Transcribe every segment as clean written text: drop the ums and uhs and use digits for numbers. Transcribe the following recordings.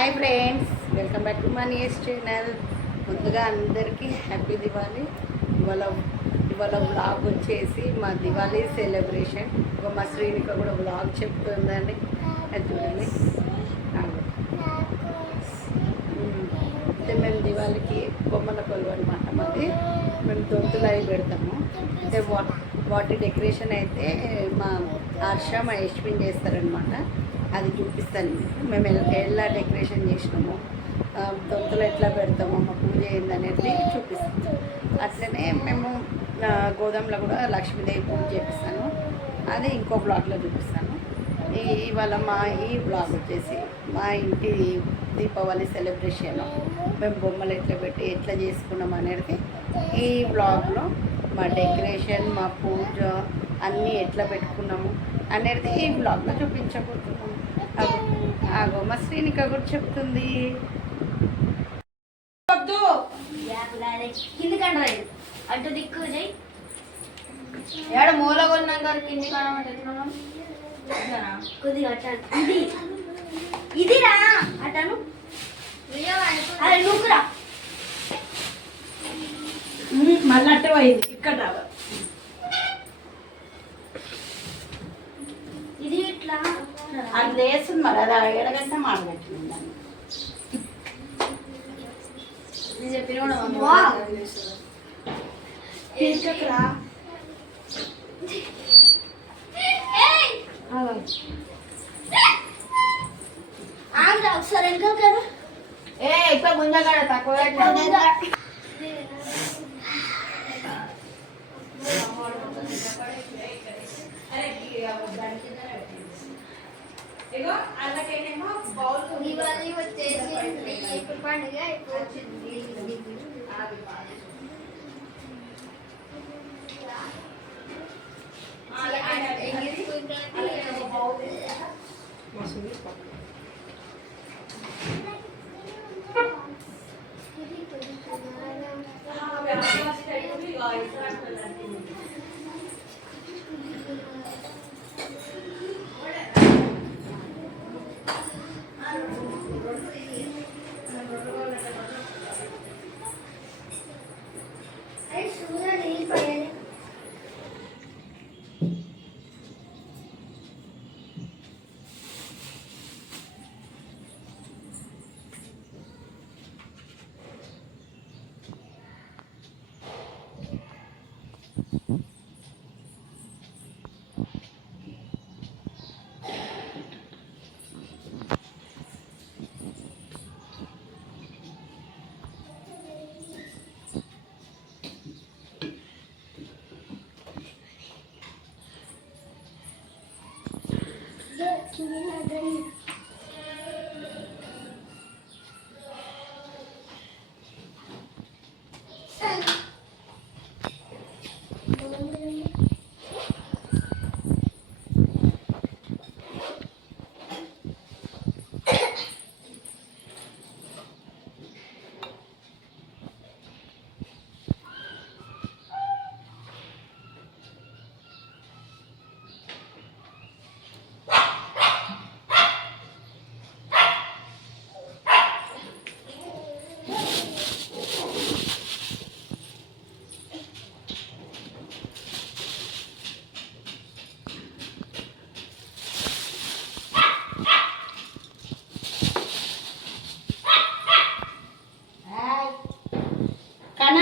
Hi friends, welcome back to Mani's channel. ముందుగా అందరికీ happy Diwali. ఇవాళ ఇవాళ బ్లాగ్ వచ్చేసి మా దివాళీ సెలబ్రేషన్. మా శ్రీనిక కూడా బ్లాగ్ చెప్తుందండి, అది చూడండి. అంటే మేము దివాళీకి బొమ్మల కొలువు అనమాట మాది. మేము దొంతులు అవి పెడతాము. అంటే వాటి డెకరేషన్ అయితే మా హర్ష మా యశ్విన్ చేస్తారనమాట. అది చూపిస్తాను. మేము ఎలా డెకరేషన్ చేసినాము, దొంతులు ఎట్లా పెడతాము, మా పూజ ఏందనేది చూపిస్తాము. అట్లనే మేము గోదాంలో కూడా లక్ష్మీదేవి పూజ చేపిస్తాను, అది ఇంకో బ్లాగ్లో చూపిస్తాను. ఇవాళ ఈ బ్లాగ్ వచ్చేసి మా ఇంటి దీపావళి సెలబ్రేషన్. మేము బొమ్మలు ఎట్లా పెట్టి ఎట్లా చేసుకున్నాం అనేది ఈ బ్లాగ్లో, మా డెకరేషన్, మా పూజ అన్నీ ఎట్లా పెట్టుకున్నాము అనేది ఈ బ్లాగ్లో చూపించబోతున్నాము. ఆగో మా శ్రీనిక కూడా చెప్తుంది. అటు దిక్కు ఏడ మూల కొన్నాం గారు కింది కానమాట కొద్దిగా ఇది ఇదిరా అటను అదే నువ్వురా మళ్ళీ అట్టే పోయింది ఇక్కడ రావాలి. ఇది ఇట్లా అది వేస్తుంది మరి, అది ఎడగంట మాడబెట్టింది దాన్ని. నేను చెప్పిన తీసుకురా ఆగ్రా ఒకసారి వెనకాల కదా. ఇప్పుడు ముందగాడ తక్కువ దివాళీ వచ్చేసి ఇప్పుడు పండుగ అయిపోతుంది.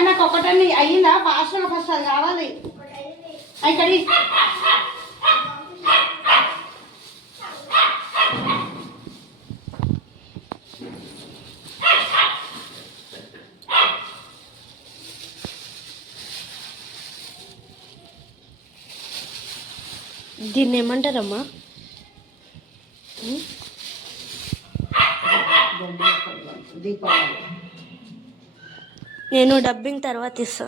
నాకు ఒకటని అయ్యిందా? ఫాస్ట్ అది కావాలి. ఇక్కడ దీన్ని ఏమంటారమ్మా? దీపావళి. నేను డబ్బింగ్ తర్వాత ఇస్తా.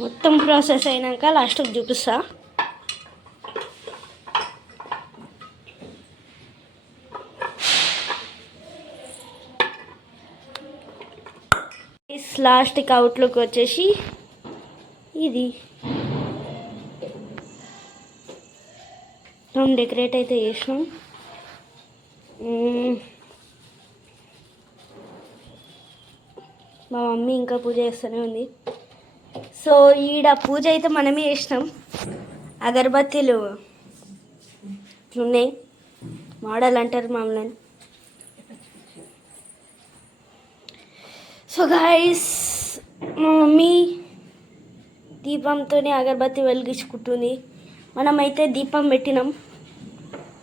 మొత్తం ప్రాసెస్ అయినాక లాస్ట్కి చూపిస్తా. లాస్ట్కి అవుట్లుక్ వచ్చేసి ఇది మనం డెకరేట్ అయితే చేసినాం. మా మమ్మీ ఇంకా పూజ చేస్తూనే ఉంది. సో ఈడ పూజ అయితే మనమే చేసినాం. అగరబత్తీలు ఉన్నాయి, మోడల్ అంటారు మామూలు. సో గాయస్, మా మమ్మీ దీపంతోనే అగరబత్తి వెలిగించుకుంటుంది. మనమైతే దీపం పెట్టినాం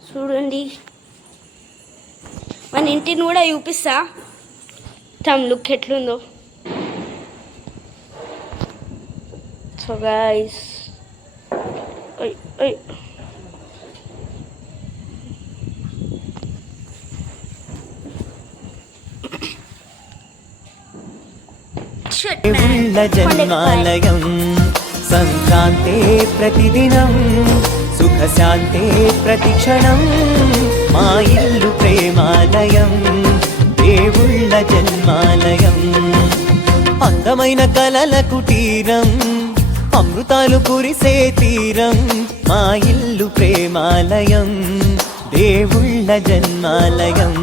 చూడండి. మన ఇంటిని కూడా చూపిస్తా, తమ లుక్ ఎట్లుందో. సో గాయస్, దేవుళ్ళ జన్మాలయం సంక్రాంతే ప్రతిదినం సుఖశాంతే ప్రతిక్షణం మా ఇల్లు ప్రేమాలయం దేవుళ్ళ జన్మాలయం అందమైన కలల కుటీరం అమృతాలు కురిసే తీరం మా ఇల్లు ప్రేమాలయం దేవుళ్ళ జన్మాలయం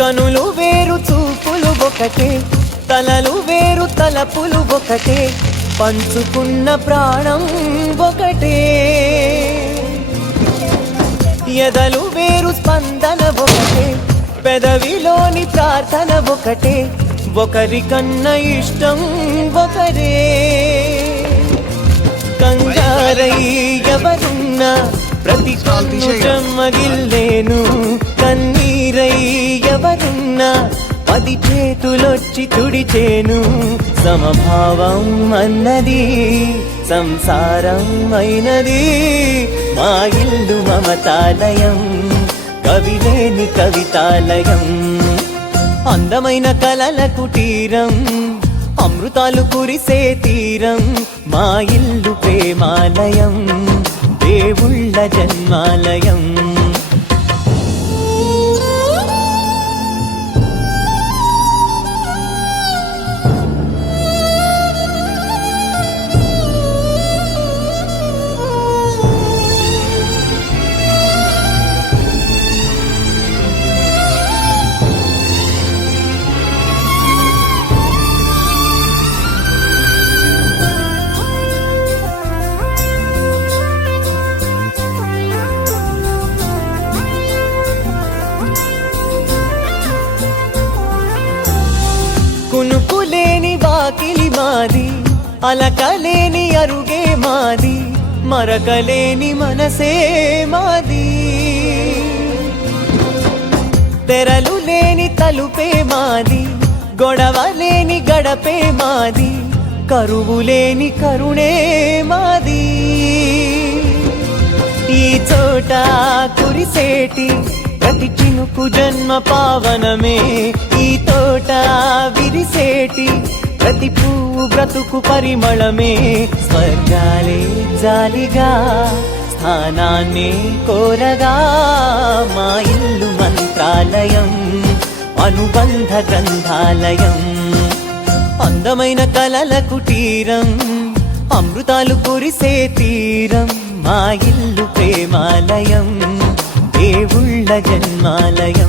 కనులు వేరు చూపులు ఒకటే తలలు వేరు తలపులు ఒకటే పంచుకున్న ప్రాణం ఒకటే ఎదలు వేరు స్పందన ఒకటే పెదవిలోని ప్రార్థన ఒకటే ఒకరికన్నా ఇష్టం ఒకరే కంగారై ఎవరున్నా ప్రతి కన్ను చెమ్మగిల్లేను కన్నీరై ఎవరున్నా 10 చేతులొచ్చి తుడిచేను సమభావం అన్నది సంసారం అయినది మా ఇల్లు మమతాలయం కవిలేని కవితాలయం అందమైన కలల కుటీరం అమృతాలు కురిసే తీరం మా ఇల్లు ప్రేమాలయం దేవుళ్ళ జన్మాలయం కునుకులేని వాకిలి మాది అలకలేని అరుగే మాది మరకలేని మనసే మాది తెరలు లేని తలుపే మాది గొడవ లేని గడపే మాది కరువు లేని కరుణే మాది ఈ చోట కురిసేటి ప్రతి చినుకు జన్మ పావనమే ఈ తోట విరిసేటి ప్రతి పువ్వు బ్రతుకు పరిమళమే స్వర్గాలే జాలిగా స్థానాన్ని కోరగా మా ఇల్లు మంత్రాలయం అనుబంధ గ్రంథాలయం అందమైన కలల కుటీరం అమృతాలు కురిసే తీరం మా ఇల్లు ప్రేమాలయం దేవుళ్ళ జన్మాలయం